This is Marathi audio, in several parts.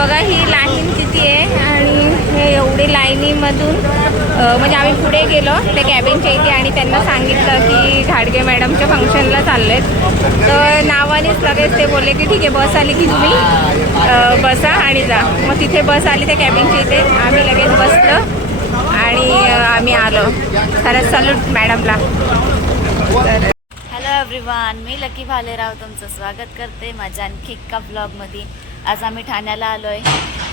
बघा ही लाईन किती आहे आणि हे एवढी लाईनीमधून म्हणजे आम्ही पुढे गेलो त्या कॅबिनच्या इथे आणि त्यांना सांगितलं की घाडगे मॅडमच्या फंक्शनला चाललो आहेत. तर नावानेच लगेच ते बोलले की ठीक आहे बस आली की तुम्ही बसा आणि जा. मग तिथे बस आली त्या कॅबिनच्या इथे, आम्ही लगेच बसलो आणि आम्ही आलो. खरंच सॅल्यूट मॅडमला. तर हॅलो एव्हरीवन, मी लकी भालेराव तुमचं स्वागत करते माझ्या आणखी एका ब्लॉगमध्ये. आज आम्ही ठाण्याला आलो आहे.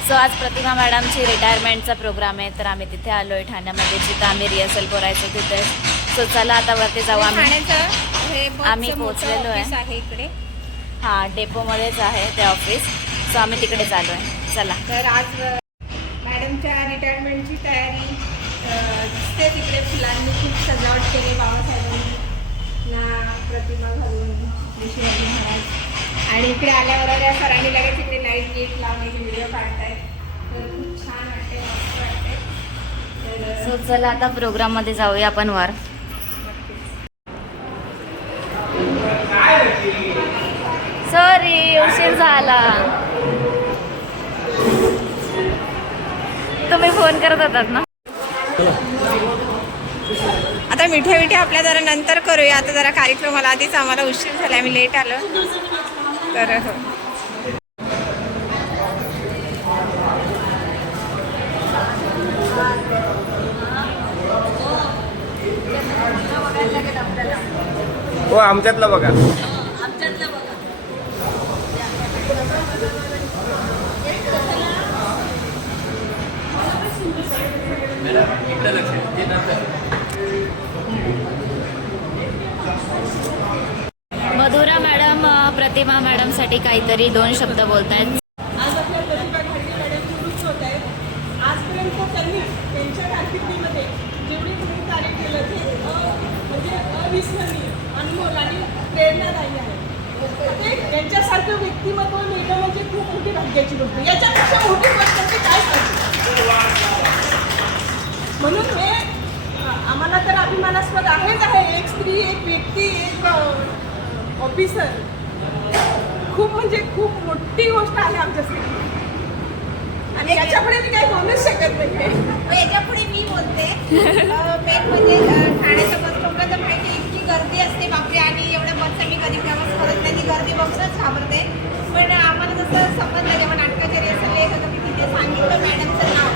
सो आज प्रतिभा मॅडमची रिटायरमेंटचा प्रोग्राम आहे, तर आम्ही तिथे आलो आहे ठाण्यामध्ये, जिथं आम्ही रिहर्सल करायचो तिथे. सो चला आता वरती जाऊ. आम्ही पोहोचलेलो आहे इकडे. हां, डेपोमध्येच आहे ते ऑफिस. सो आम्ही तिकडे चालू आहे. चला. तर आज मॅडमच्या रिटायरमेंटची तयारी दिसते. तिकडे फुलांनी खूप सजावट केली बाबासाहेबांनी ना प्रतिमा घालून, शिवाजी महाराज. आणि इकडे आल्यावर या सरांनी लगेच इकडे लाईट गेट लावण्याचे व्हिडिओ काढतायत. तर खूप छान वाटते, मस्त वाटते. तर सो चला आता प्रोग्राममध्ये जाऊया आपण वर. सॉरी उशीर झाला. तुम्ही फोन करत होतात ना. आता मिठे आपल्या जरा नंतर करूया. आता जरा कार्यक्रमाला आधीच आम्हाला उशीर झाला, आम्ही लेट आलो. तर हो, हो आमच्यातलं बघा. मधुरा मॅडम प्रतिभा मॅडमसाठी काहीतरी 2 शब्द बोलतायत. आज आपल्या प्रतिभा घाडगे मॅडमचे वृत्त होत आहे. आजपर्यंत त्यांनी त्यांच्या कारकिर्दीमध्ये जेवढे तुम्ही कार्य केलं ते म्हणजे अविस्मरणीय अनमोल आणि प्रेरणादायी आहे. ते त्यांच्यासारखं व्यक्तिमत्व मिळणं म्हणजे खूप मोठी भाग्याची गोष्ट. याच्यापेक्षा मोठी गोष्ट म्हणजे काय सांगते. म्हणून हे आम्हाला तर अभिमानास्पद आहेच आहे. एक स्त्री, एक व्यक्ती, एक ऑफिसर, खूप म्हणजे खूप मोठी गोष्ट आहे आमच्यासाठी. आणि याच्यापुढे मी काही बोलूच शकत नाही. याच्यापुढे मी बोलते. मेन म्हणजे ठाण्याच्या बस स्टॉपला तर माहिती इतकी गर्दी असते बापरे. आणि एवढ्या बसचा मी कधी प्रवास करत नाही. ती गर्दी बघूनच घाबरते. पण आम्हाला जसं समजलं जेव्हा नाटकाचे रिहर्सल येत होतं, मी तिथे सांगितलं मॅडमचं नाव.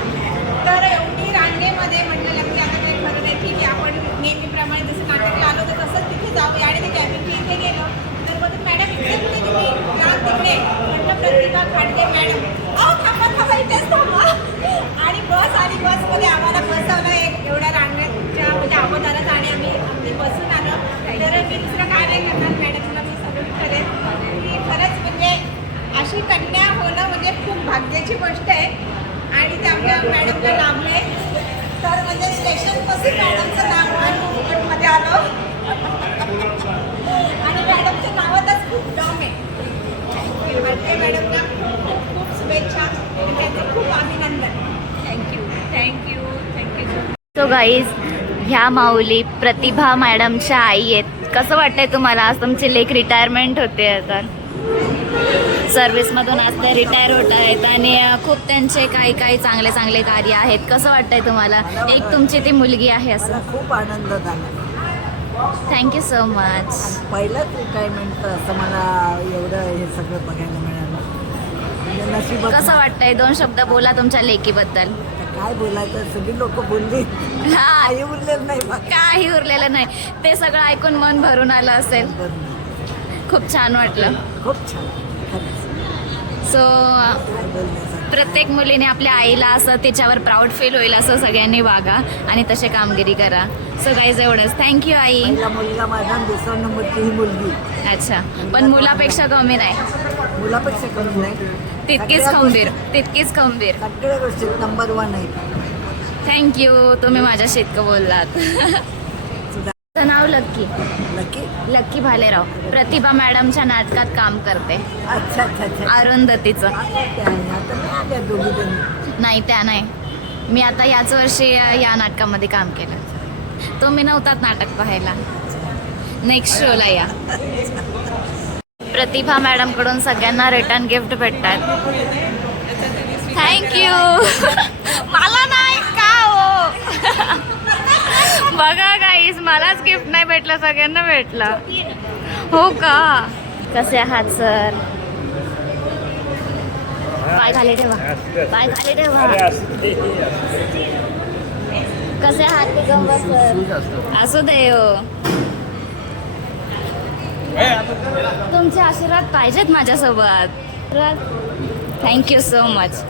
तर एवढी रांगेमध्ये म्हटलं की आता काही खरं नाही, ठीक आहे आपण नेहमीप्रमाणे जसं नाटकला आलो तर तसंच तिथे जाऊया. आणि ते कॅबिनच्या इथे गेलो तर मग मॅडम इथे कुठे तुम्ही जा तिकडे. म्हटलं प्रतिभा घाडगे मॅडम. थांबा इथेच थांबा. आणि बस आली. बसमध्ये आम्हाला बसवलं एक एवढ्या रांगेच्या म्हणजे अगोदरच आणि आम्ही अगदी बसून आलो. तर मी दुसरं काय नाही करणार, मॅडमला मी सल्यूट करेन की खरंच म्हणजे अशी कन्या होणं म्हणजे खूप भाग्याची गोष्ट आहे. आणि ते आमच्या मॅडमला लाभले. तर म्हणजे स्टेशनपासून मॅडमचं नाव आणि फुकटमध्ये आलो. आणि मॅडमच्या नावातच खूप दम आहे. थँक्यू मॅडमला खूप खूप खूप शुभेच्छा आणि त्यांचं खूप अभिनंदन. थँक्यू. सो गाईज, ह्या माऊली प्रतिभा मॅडमच्या आई आहेत. कसं वाटतंय तुम्हाला? आज तुमची लेक रिटायरमेंट होते. आता सर्व्हिसमधून आज ते रिटायर होत आहेत आणि खूप त्यांचे काही चांगले चांगले कार्य आहेत. कसं वाटतंय तुम्हाला? एक तुमची ती मुलगी आहे असं. खूप आनंद झाला. Thank you so much. पहिलंच रिटायरमेंट असं मला एवढं हे सगळं बघायला मिळालं. म्हणजे नशीबच. कसं वाटतंय? 2 शब्द बोला तुमच्या लेकीबद्दल. काय बोलायचं, सगळी लोक बोलली, हा, काही उरलेलं नाही बघ. काही उरलेलं नाही. ते सगळं ऐकून मन भरून आलं असेल. खूप छान वाटलं. खूप छान. सो काय बोलण्याचं. प्रत्येक मुलीने आपल्या आईला असं त्याच्यावर प्राऊड फील होईल असं सगळ्यांनी वागा आणि तसे कामगिरी करा. सो गाईज एवढंच. थँक्यू आई. पहिला मुलगा माझा, दुसरा नंबरची ही मुलगी. अच्छा, पण मुलापेक्षा कमी नाही. मुलापेक्षा कमी नाही. तितकीच खंबीर. सगळ्या गोष्टीत नंबर 1 आहे. थँक्यू. तुम्ही माझ्याशी इतकं बोललात. तुझं नाव लक्की. लक्की भालेराव. प्रतिभा मॅडमच्या नाटकात काम करते. अच्छा अच्छा अच्छा. अरुंधतीचं. आता त्या आहे. आता नाही आल्या दोघी जणी. नाही, त्या नाही. मी आता याच वर्षी या नाटकामध्ये काम केलं. तुम्ही नव्हतात नाटक पाहायला. नेक्स्ट शोला या. प्रतिभा मॅडमकडून सगळ्यांना रिटर्न गिफ्ट भेटतात. आमचा त्यांनी स्वीकार थँक्यू. मला नाही का हो. बघा गाईस, मलाच गिफ्ट नाही भेटलं, सगळ्यांना भेटलं. हो का? कसे आहात सर? पाय खाली ठेवा, पाय खाली ठेवा. कसे आहात ते गंमत सर? असू दे हो. तुमचे आशीर्वाद पाहिजेत माझ्यासोबत. Thank you so much.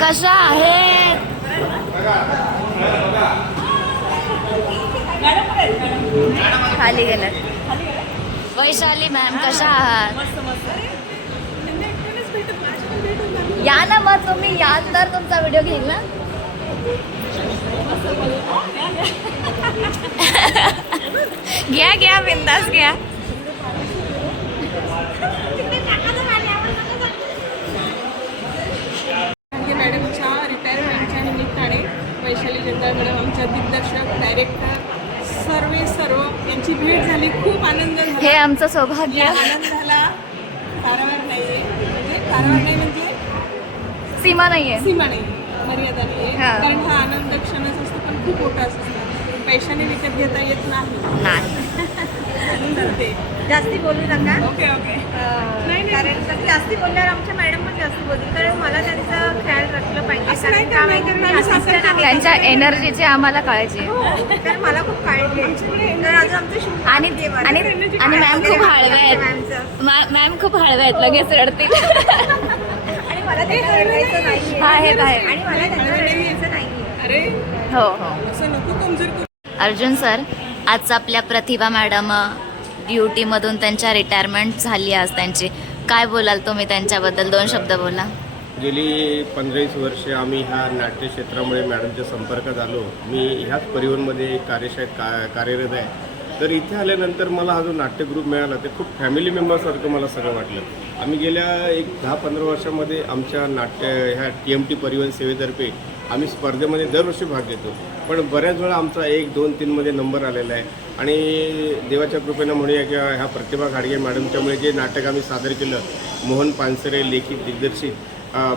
कशा आहेत? खाली गेलं. वैशाली मॅम कशा आहात? मस्त मस्त. त्यांना एकट्यानेच भेटत नाही, अशी पण भेट होत नाही. या ना मग, तुम्ही याल तर तुमचा व्हिडिओ घेईल ना. घ्या घ्या, बिंदास घ्या. गाडगे मॅडमच्या रिटायरमेंटच्या निमित्ताने वैशाली जगदाळ मॅडम आमच्या दिग्दर्शक, डायरेक्टर सर्व यांची भेट झाली. खूप आनंद हे झाला. आमचं सौभाग्य. आनंद झाला. पारावार नाहीये, म्हणजे पारावार नाही म्हणजे सीमा नाहीये. सीमा नाही, मर्यादा नाहीये. हा. कारण हा आनंद क्षणच असतो, पण खूप मोठा असतो. पैशाने विकत घेता येत नाही. नाही. म्हणून ते जास्ती बोलू नका. Okay okay. कारण कसं जास्ती बोलल्यावर आमच्या मॅडम पण जास्ती बोलतील, कारण मला त्यांचा ख्याल राखलं पाहिजे. असं नाही कारण का करणार, माहिती कारण मी आम्ही assistant सासर आहे. त्यांच्या एनर्जीची आम्हाला काळजी आहे. हो, कारण मला खूप काळजी आहे. तर अजून आमचं shoot आणि बाकी आहे. आणि आणि मॅम खूप हळव्या आहेत. मॅमचं. मॅम खूप हळव्या आहेत, लगेच रडतील. आणि मला त्यांना रडवायचं नाहीये. आहेत आणि मला त्यांना रडवायचं नाहीये. अरे हो हो. असं नको कमजोर करू. अर्जुन सर, आज आपल्या प्रतिभा मॅडम ड्युटीमधून त्यांच्या रिटायरमेंट झाली आज त्यांची. काय बोलाल तुम्ही त्यांच्याबद्दल? 2 शब्द बोला. गेली 15-20 वर्षे आम्ही ह्या नाट्य क्षेत्रामुळे मॅडमच्या संपर्कात आलो. मी ह्याच परिवहनमध्ये कार्यशाळेत कार्यरत आहे. तर इथे आल्यानंतर मला हा जो नाट्यग्रुप मिळाला ते खूप फॅमिली मेंबरसारखं मला सगळं वाटलं. आम्ही गेल्या एक 10-15 वर्षामध्ये आमच्या ह्या TMT परिवहन सेवेतर्फे आम्ही स्पर्धेमध्ये दरवर्षी भाग घेतो. पण बऱ्याच वेळा आमचा 1, 2, 3मध्ये नंबर आलेला आहे. आणि देवाच्या कृपेनं म्हणूया किंवा ह्या प्रतिभा घाडगे मॅडमच्यामुळे जे नाटक आम्ही सादर केलं, मोहन पानसरे लिखित दिग्दर्शित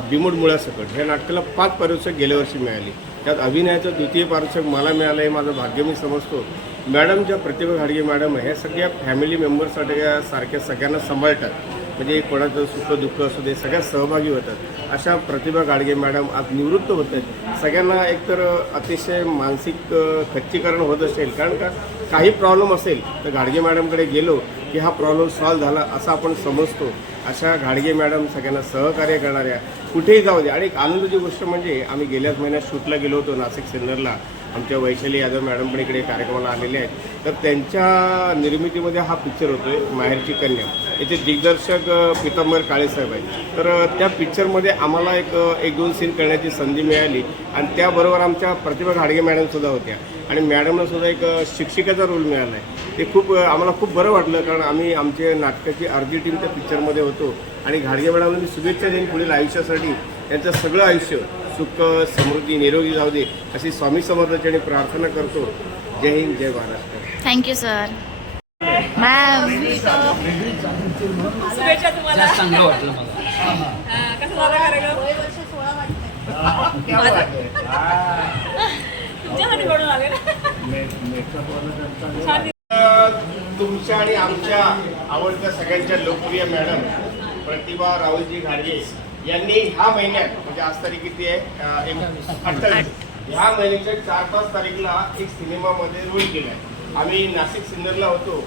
बिमोड मुळासकट, ह्या नाटकाला 5 पारितोषिक गेल्या वर्षी मिळाली. त्यात अभिनयाचं 2य पारितोषिक मला मिळालं आहे. माझं भाग्य मी समजतो. मॅडमच्या प्रतिभा घाडगे मॅडम ह्या सगळ्या फॅमिली मेंबर्ससाठी सारख्या सगळ्यांना सांभाळतात. म्हणजे कोणाचं सुख दुःख असू दे, सगळ्यात सहभागी होतात. अशा प्रतिभा घाडगे मॅडम आज निवृत्त होत आहेत. सगळ्यांना एकतर अतिशय मानसिक खच्चीकरण होत असेल, कारण का काही प्रॉब्लेम असेल तर घाडगे मॅडमकडे गेलो की हा प्रॉब्लेम सॉल्व्ह झाला असं आपण समजतो. अशा घाडगे मॅडम सगळ्यांना सहकार्य करणाऱ्या, कुठेही जाऊ दे. आणि एक आनंदाची गोष्ट म्हणजे आम्ही गेल्याच महिन्यात शूटला गेलो होतो नाशिक सिन्नरला. आमच्या वैशाली यादव मॅडम पण इकडे कार्यक्रमाला आलेले आहेत. तर त्यांच्या निर्मितीमध्ये हा पिक्चर होतो आहे माहेरची कन्या. याचे दिग्दर्शक पितांबर काळेसाहेब आहेत. तर त्या पिक्चरमध्ये आम्हाला एक 1-2 सीन करण्याची संधी मिळाली. आणि त्याबरोबर आमच्या प्रतिभा घाडगे मॅडमसुद्धा होत्या. आणि मॅडमलासुद्धा एक शिक्षिकेचा रोल मिळाला आहे. ते आम्हाला खूप बरं वाटलं, कारण आम्ही आमच्या नाटकाची अर्धी टीम त्या पिक्चरमध्ये होतो. आणि घाडगे मॅडमला मी शुभेच्छा देईन पुढील आयुष्यासाठी. त्यांचं सगळं आयुष्य सुख समृद्धी निरोगी जाऊ दे अशी स्वामी समर्थांची प्रार्थना करतो. जय हिंद, जय महाराष्ट्र. Thank you sir. मॅम शुभेच्छा तुम्हाला. चांगलं वाटलं मला. कसं झालं कार्यक्रम? तुमच्यासाठी बनवून आले ना. तुमच्या आणि आमच्या आवडत्या सगळ्यांच्या लोकप्रिय मॅडम प्रतिभा राहुलजी घाडगे यांनी ह्या महिन्यात, म्हणजे आज तारीख किती आहे, 28, ह्या महिन्याच्या 4-5 तारीखला एक सिनेमामध्ये रोल केला आहे. आम्ही नाशिक सिन्नरला होतो.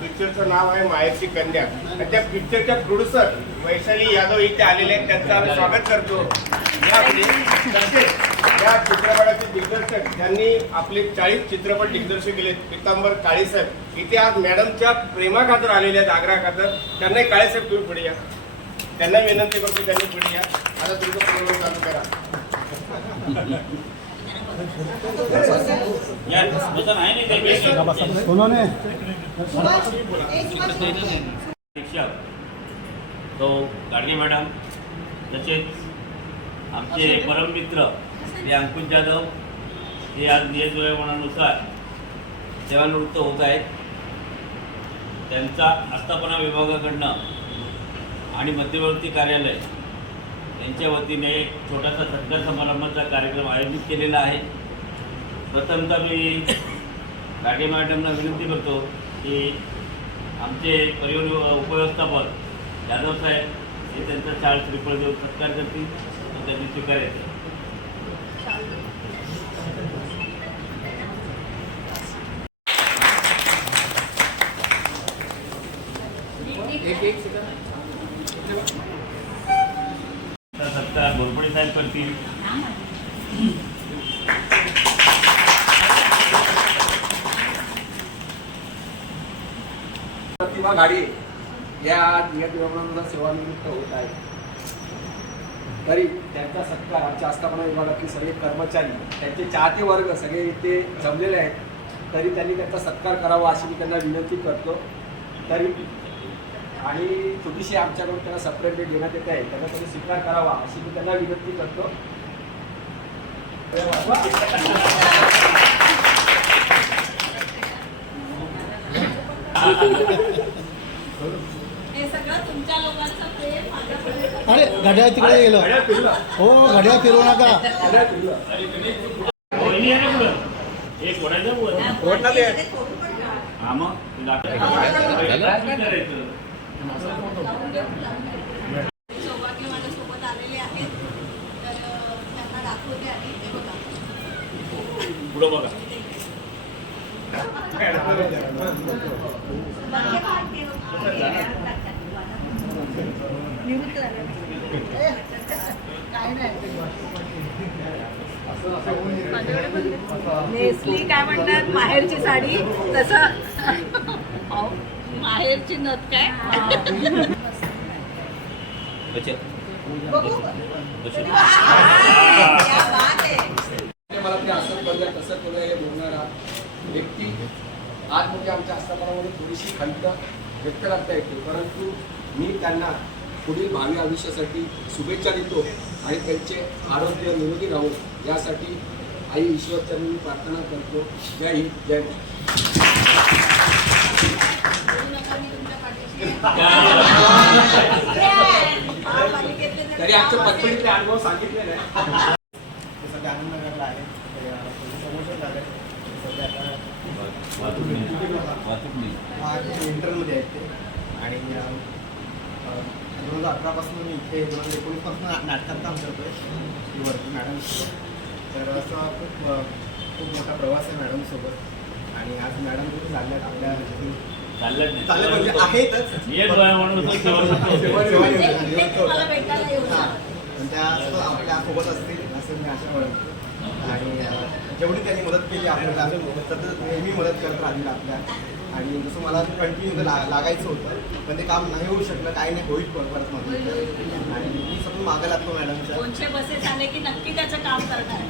पिक्चरचं नाव आहे माहेरची कन्या. आणि त्या पिक्चरच्या प्रोड्युसर वैशाली यादव इथे आलेले आहेत. त्यांचं आम्ही स्वागत करतो. या चित्रपटाचे दिग्दर्शक त्यांनी आपले 40 चित्रपट दिग्दर्शक केलेत. पितांबर काळेसाहेब इथे आज मॅडमच्या प्रेमाखातर आलेले आहेत, आग्रहाखातर. त्यांनाही काळेसाहेब तुम्ही पुढे या. त्यांना विनंती करतो त्यांनी पुढे या. आता तुमचं प्रोग्राम चालू करा. शिक्षक तो गाडगे मॅडम, तसेच आमचे परममित्र श्री अंकुश जाधव हे आज नियोजनानुसार सेवानिवृत्त होत आहेत. त्यांचा आस्थापना विभागाकडनं आणि मध्यवर्ती कार्यालय यांच्या वतीने एक छोटासा सत्कार समारंभाचा कार्यक्रम आयोजित केलेला आहे. प्रथमतः मी गाडगे मॅडमना विनंती करतो की आमचे परिवहन उपव्यवस्थापक यादव साहेब हे त्यांचा शाळा श्रीफळ देऊन सत्कार करतील आणि त्यांनी स्वीकारायचं. सत्कार घोरपडे साहेब करतील. प्रतिभा घाडी या नियत विभागानुसार सेवानिवृत्त होत आहेत. तरी त्यांचा सत्कार आमच्या आस्थापना विभागातील सगळे कर्मचारी, त्यांचे चाहते वर्ग सगळे इथे जमलेले आहेत. तरी त्यांनी त्यांचा सत्कार करावा अशी मी त्यांना विनंती करतो. तरी आणि छोटीशी आमच्याकडून त्यांना सेपरेट डेट देण्यात येत आहे, त्यांना त्यांनी स्वीकार करावा अशी मी त्यांना विनंती करतो. हे सगळं तुमच्या लोकांचं प्रेम माझ्याकडे. अरे घड्याळ तिकडे गेलं. हो घड्याळ फिरवू नका. वहिनी आहे ना पुढं? एक ओढायचं हा मग सौभाग्य माझ्यासोबत आलेले आहेत, तर त्यांना दाखवते आणि ते बघा. पुढं बघा. नेसली काय म्हणतात माहेरची साडी, तसं माहेरची नथ काय. मला ते असं केलं तसं केलं हे बोलणारा व्यक्ती आज म्हणजे आमच्या आस्थापनामध्ये थोडीशी खंत व्यक्त करता येते. परंतु मी त्यांना पुढील भावी आयुष्यासाठी शुभेच्छा देतो आणि त्यांचे आरोग्य निरोगी राहून यासाठी आई ईश्वरचरणी मी प्रार्थना करतो. जय हिंद जय महाराष्ट्र. तरी आमच्या पत्नीतले अनुभव सांगितले नाही. सध्या आनंदनगरला आहे. प्रमोशन झालं सध्या आता इंटरमध्ये आहेत ते. आणि 2018पासून मी इथे 2019पासून नाटकात काम करतो आहे वरती मॅडमसोबत. तर असं खूप मोठा प्रवास आहे मॅडमसोबत. आणि आज मॅडम कुठे चालल्यात आपल्या चाललं म्हणजे आहेतच मला भेटायला येऊ. पण त्या आपल्या सोबत असतील असं मी आशा वाटतो. आणि जेवढी त्यांनी मदत केली आपल्याला सतत नेहमी मदत करत राहिली आपल्या. आणि जसं मला कंटिन्यू लागायचं होतं पण ते काम नाही होऊ शकलं. काही नाही होईल परत मध्ये. आणि मी सगळं मागं लागतो मॅडमच्या. 200 बसेस आले की नक्की त्याचं काम करणार.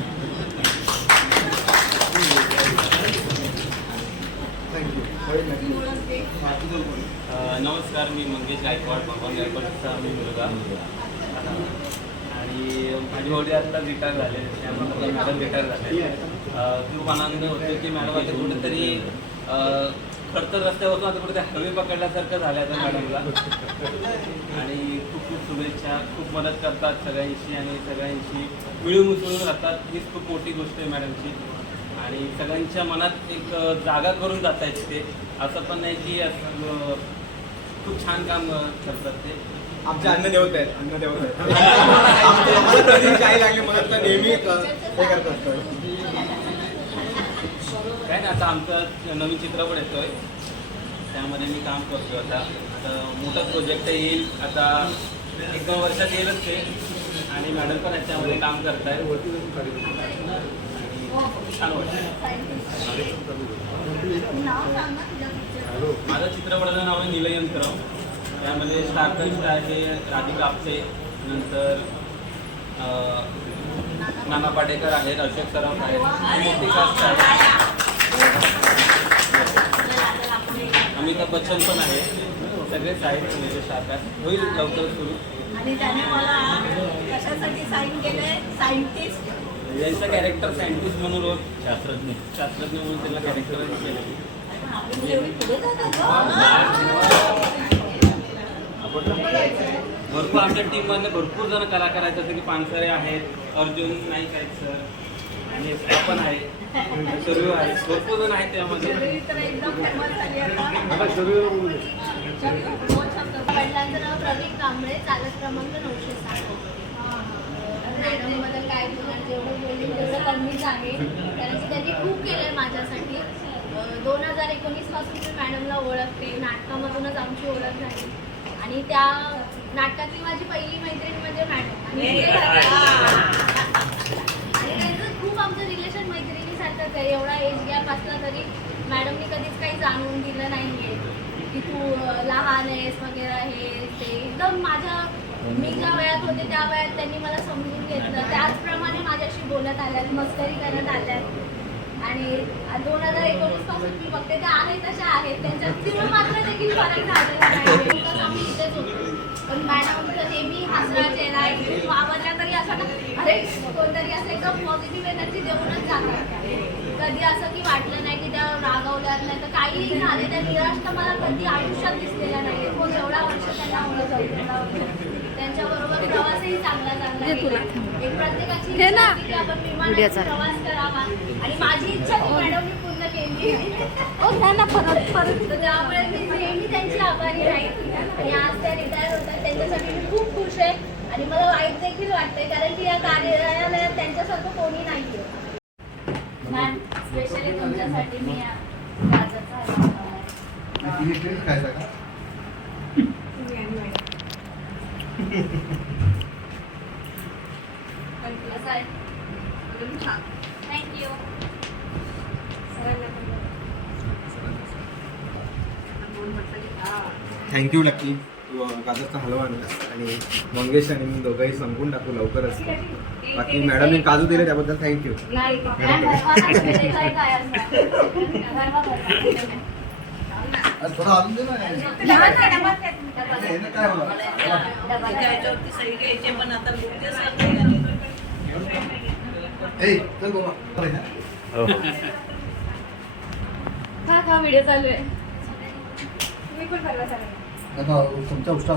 थँक्यू. नमस्कार, मी मंगेश गायकवाड, भगवान गायकवाडचा मी मुलगा. आणि माझी वडील आता रिटायर झाले, त्यामुळे मॅडम रिटायर झाले. खूप आनंद होतो की मॅडम आता कुठेतरी खडतर रस्त्यावरून आता कुठे हवे पकडल्यासारखं झालं आता मॅडमला. आणि खूप खूप शुभेच्छा. खूप मदत करतात सगळ्यांशी आणि सगळ्यांशी मिळून मिसळून राहतात. हीच खूप मोठी गोष्ट आहे मॅडमची. आणि सगळ्यांच्या मनात एक जागा करून जात आहेत ते. असं पण नाही की खूप छान काम करतात ते. आमचे अन्नदेवत आहेत. अन्नदेवत आहेत. आम्हाला कधी काही लागली मदत तर नेहमी हे करतात. काय ना, आता आमचं नवीन चित्रपट येतोय, त्यामध्ये मी काम करतो. आता मोठा प्रोजेक्ट येईल आता 1-2 वर्षात येईलच ते. आणि मॅडम पण याच्यामध्ये काम करताय. छान वाटतं. माझ्या चित्रपटाचं नाव आहे नीलयंत्रम. त्यामध्ये स्टारकास्ट आहे राधिका आपटे, नंतर नाना पाटेकर आहेत, अशोक सराफ आहेत. मोठी कास्ट आहे. अमिताभ बच्चन पण आहे. सगळेच आहेत म्हणजे स्टारकास्ट. होईल लवकर सुरू. आणि त्याने मला कशासाठी साईन केलंय, सायंटिस्ट यांचं कॅरेक्टर सायंटिस्ट म्हणून रोल शास्त्रज्ञ म्हणून त्याला कॅरेक्टर केलं. भरपूर आमच्या टीममधले भरपूर जण कलाकार आहेत, जसं की पानसरे आहेत, अर्जुन नाईक आहेत सर, आणि आपण आहे, सर्व आहे, भरपूर जण आहेत त्यामध्ये. वडिलांचं नाव प्रवीण कांबळे, चालक क्रमांक 907. ट्रेनिंगबद्दल काय बोलणार, जेवढं बोलली तेवढं कमीच आहे, कारण की त्यांनी खूप केलं आहे माझ्यासाठी. 2019 पासून मी मॅडमला ओळखते, नाटकामधूनच आमची ओळख झाली आणि त्या नाटकातली माझी पहिली मैत्रीण म्हणजे मॅडम. आणि त्यांचं खूप आमचं रिलेशन मैत्रिणीसारखंच आहे. एवढा एज गॅप असला तरी मॅडमनी कधीच काही जाणवून दिलं नाही आहे की तू लहान आहेस वगैरे, हे ते एकदम मी ज्या वयात होते त्या वयात त्यांनी मला समजून घेतलं, त्याचप्रमाणे माझ्याशी बोलत आल्यात, मस्करी करत आल्यात. आणि 2019 पासून मी बघते त्या आहेत तशा आहेत, त्यांच्यात तिथं मात्र देखील फरक झालेला नाही. आम्ही इथेच होतो, पण मॅडमचं नेहमी हसरा चेहरा आवडला तरी असं ना, अरे कोणतरी असं एकदम पॉझिटिव्ह एनर्जी देऊनच जातात. कधी असं की वाटलं नाही की त्या रागावल्या नाही तर काहीही झाले, त्या निराश तर मला कधी आयुष्यात दिसलेल्या नाही. जेवढा वर्ष त्यांना ओळख होती त्यांच्याबरोबर प्रवासही चांगला झाला. एक प्रत्येकाची इच्छा होती की आपण विमानात प्रवास करावा आणि माझी इच्छा ती मॅडमनी पूर्ण केली. तर त्यामुळे मी नेहमी त्यांची आभारी आहे आणि आज त्या रिटायर होतात त्यांच्यासाठी मी खूप खुश आहे आणि मला वाईट देखील वाटतंय कारण की या कार्यालयात त्यांच्यासारखं कोणी नाही आहे. मॅम स्पेशली तुमच्यासाठी मी गाजरचा हलवा खायचा का? थँक्यू. थँक्यू लकी, तू गाजरचा हलवा आणलास आणि मंगेश आणि मी दोघंही संपून टाकू लवकरच. बाकी मॅडमने काजू दिले त्याबद्दल थँक्यू. थोडा आणून दे ना. काय चल बाबा. हा व्हिडिओ चालू आहे. तुमचा उष्टा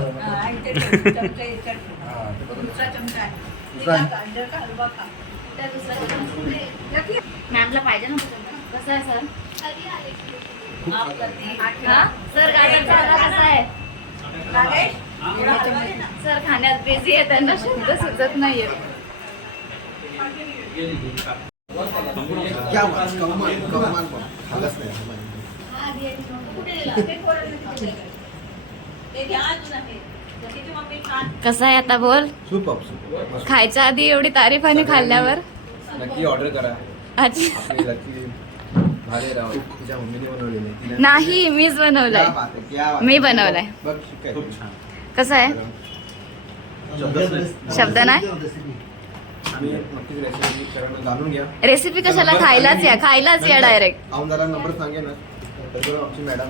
मॅमला पाहिजे ना कसं आहे सर? सर गाजरचा हलवा कसा आहे सर? खाण्यात बिझी आहे, त्यांना शब्द सुचत नाहीये. कसं आहे आता बोल? सुपर. खायच्या आधी एवढी तारीफ आणि खाल्ल्यावर नक्की ऑर्डर करा. अच्छा आपली लकी भालेराव तिच्या मम्मीने बनवलेली. नाही, मीच बनवलंय. मी बनवलंय. बघ खूप छान. कसं आहे? शब्द नाही. आणि नक्कीच रेसिपी करायला जाणून घ्या. रेसिपी कशाला? खायलाच या डायरेक्ट. आऊन जरा नंबर सांगे ना तर आमची मॅडम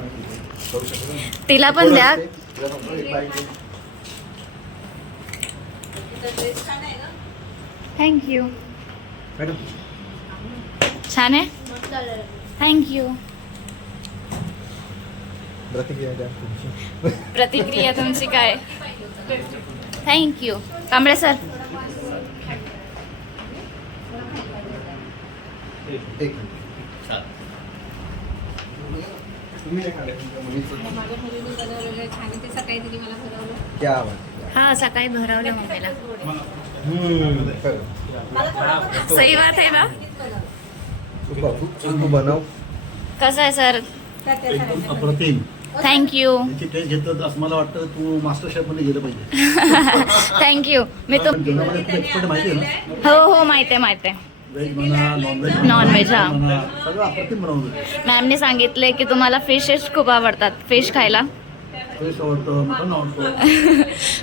करू शकतो. तिला पण द्या. थँक्यू. मॅडम छान आहे. थँक्यू. प्रतिक्रिया तुमची काय? थँक्यू. कांबळे सर. एक तुम्ही क्या बात. हा सकाळी भरवलं मम्मीला. सही बात आहे ना? तू बनव. कसं आहे सर? अप्रतिम. थँक्यू. त्याची टेस्ट घेतलं असं मला वाटतं तू मास्टर शेफ मध्ये गेलं पाहिजे. थँक्यू. मी तो जेवणामध्ये तू एक्सपर्ट माहिती आहे ना? हो माहिती आहे. व्हेज म्हणा नॉनव्हेज नॉनव्हेज हा सगळं अप्रतिम बनवलं. मॅमने सांगितले की तुम्हाला फिशेस खूप आवडतात. फिश खायला फिश आवडतं, मटन आवडतं.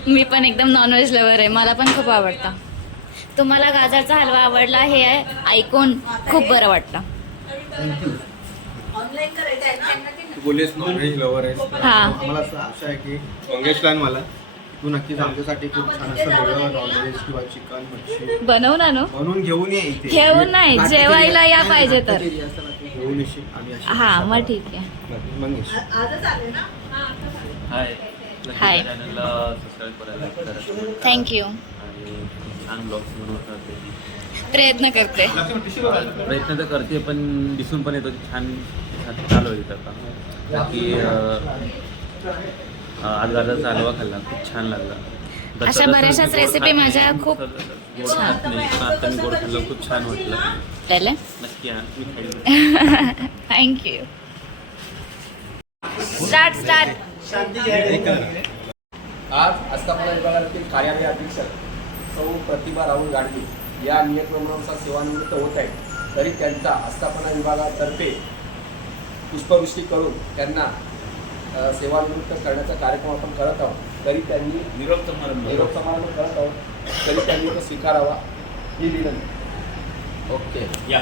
मी पण एकदम नॉनव्हेज लवर आहे, मला पण खूप आवडतं. तुम्हाला गाजरचा हलवा आवडला हे ऐकून खूप बरं वाटतं. थँक्यू. तू बोललीस नॉनव्हेज लवर आहे. हा. मला असं आशा आहे की मंगेशला आणि मला तू नक्कीच आमच्यासाठी खूप छान असं वेगळं नॉनव्हेज किंवा चिकन मच्छी बनवून आणू बनवून घेऊन ये इथे घेऊन नाही, नाट्य जेवायला या नाही, पाहिजे तर. नाट्य असं ना, तू घेऊन येशील आम्ही अशी हा मग ठीक आहे. मग येशील. आजच आले ना हाय हाय. चॅनलला सबस्क्राईब करायला करा थँक्यू. आणि छान ब्लॉग्स बनवत राहते. प्रयत्न करते. प्रयत्न तर करते पण दिसून पण येतो की छान चालू आहे आता. बाकी आज गाजरचा हलवा खाल्ला, खूप छान लागला. अशा बऱ्याचशाच रेसिपी माझ्या खूप गोड खात नाही, पण आता मी गोड खाल्लं, खूप छान वाटलं. त्याला नक्की या, मी खाईल. थँक्यू. स्टार्ट. आज आस्थापना विभागातील कार्यालय अधीक्षक सौ प्रतिभा राहुल गाडगे या नियतक्रमानुसार सेवानिवृत्त होत आहेत. तरी त्यांचा आस्थापना विभागातर्फे पुष्पवृष्टी करून त्यांना सेवानिवृत्त करण्याचा कार्यक्रम आपण करत आहोत. तरी त्यांनी निरोप समारंभ करत आहोत. तरी त्यांनी तो स्वीकारावा ही विनंती. ओके या.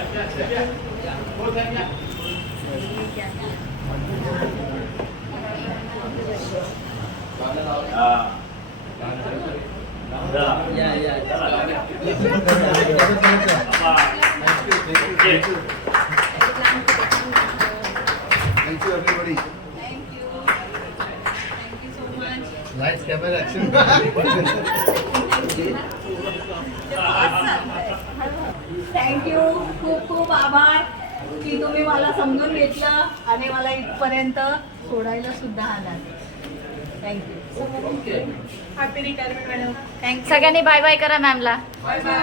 Thank you everybody. Lights, camera, action. Thank you. खूप आभार की तुम्ही मला समजून घेतलं आणि मला इथपर्यंत सोडायला सुद्धा आलात. Thank you. Happy retirement madam. Thank you. सगळ्यांनी बाय बाय करा मॅमला. Bye bye.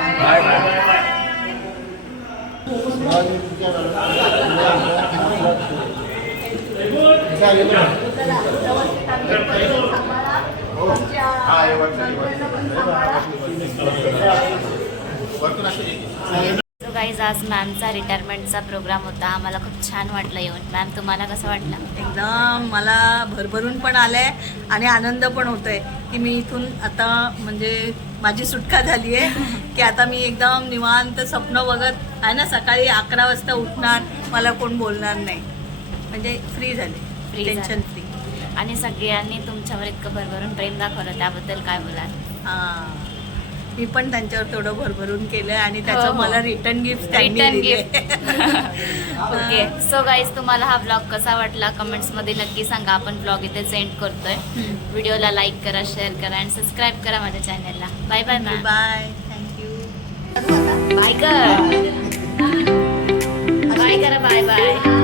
सो गाईज आज मॅमचा रिटायरमेंटचा प्रोग्राम होता. आम्हाला खूप छान वाटलं येऊन. मॅम तुम्हाला कसं वाटलं? एकदम मला भरभरून पण आलंय आणि आनंद पण होतोय की मी इथून आता म्हणजे माझी सुटका झाली आहे की आता मी एकदम निवांत स्वप्न बघत आहे ना, सकाळी 11 वाजता उठणार, मला कोण बोलणार नाही, म्हणजे फ्री झाले, टेन्शन फ्री. आणि सगळ्यांनी तुमच्यावर इतकं भरभरून प्रेम दाखवलं, त्याबद्दल काय बोलाल? हां, मी पण त्यांच्यावर थोडं भरभरून केलं आणि त्याचं हो. मला return gift return gift. Okay. So guys तुम्हाला हा ब्लॉग कसा वाटला कमेंट्समध्ये नक्की सांगा. आपण ब्लॉग इथे सेंड करतोय. व्हिडिओला लाईक करा, शेअर करा आणि सबस्क्राईब करा माझ्या चॅनलला. Bye bye ma'am. Bye. Thank you. Bye कर. बाय करा. Bye bye.